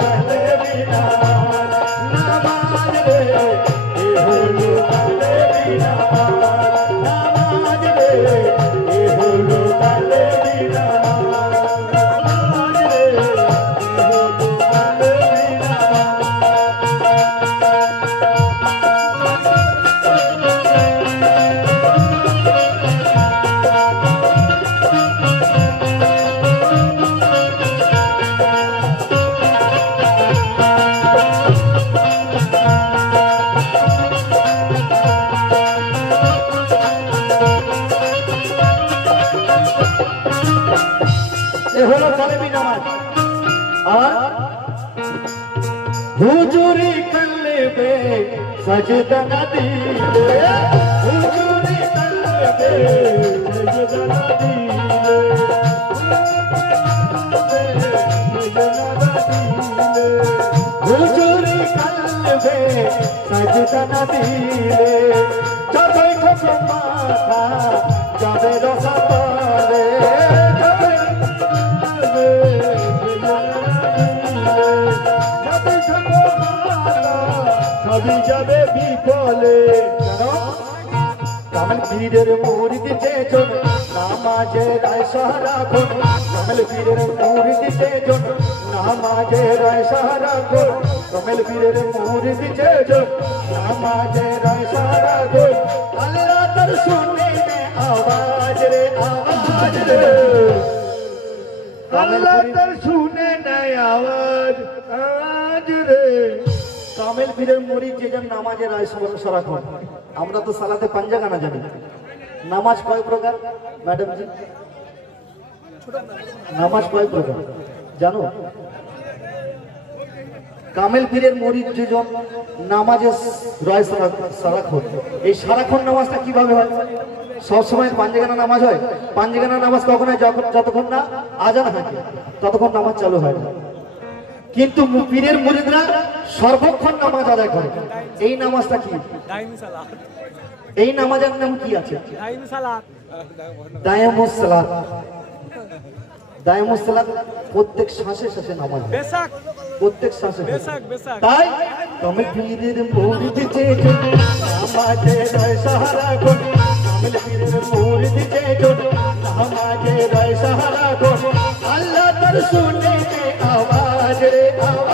গালে বিনার নামাজ রে এ হলো গালে বিনার নামাজ রে এ হলো গালে বিনার নামাজ রে এ হলো গালে এ হলো কালেমি নামাজ। আর হুজুরি কলবে সজদা না দিলে হুজুরি কলবে সজদা না দিলে হুজুরি কলবে সজদা না দিলে যতই ঠকে মাথা যাবে রসাতলে সবই যাবে বিফলে। কামেল পীরের মুরিদ যেজন নামাজের সারাক্ষণ কামেল পীরের মুরিদ যেজন নামাজের সারাক্ষণ কামেল পীরের মুরিদ যেজন নামাজের সারাক্ষণ আল্লাহ তার শুনে নে আওয়াজ রে আওয়াজ রে আল্লাহ তার শুনে নেয় আওয়াজ আওয়াজ রে। কামেল পীরের মুরিদ যেজন নামাজের সারাক্ষণ। আমরা তো সালাতে পাঞ্জাগানা জানি। নামাজ কয় প্রকার ম্যাডাম জি? নামাজ কয় প্রকার জানো? কামেল পীরের মুরিদ যেজন নামাজের রয় সারাক্ষণ। এই সারাক্ষণ নামাজটা কিভাবে হয়? সবসময় পাঞ্জাগানা নামাজ হয়? পাঞ্জাগানা নামাজ কখন হয়? যতক্ষণ না আজান হয় ততক্ষণ নামাজ চালু হয় না। কিন্তু পীরের মুরিদরা সর্বক্ষণ নামাজ আদায় করে। এই নামাজটা কি? এই নামাজের নাম কি আছে? দায়ামুস সালাত। দায়ামুস সালাত প্রত্যেক শ্বাসে শ্বাসে নামাজ, প্রত্যেক শ্বাসে। তাই কামেল পীরের মুরিদ যেজন নামাজের সারাক্ষণ কামেল পীরের মুরিদ যেজন নামাজের সারাক্ষণ আল্লাহ তার শুনে নে আওয়াজ রে আওয়াজ।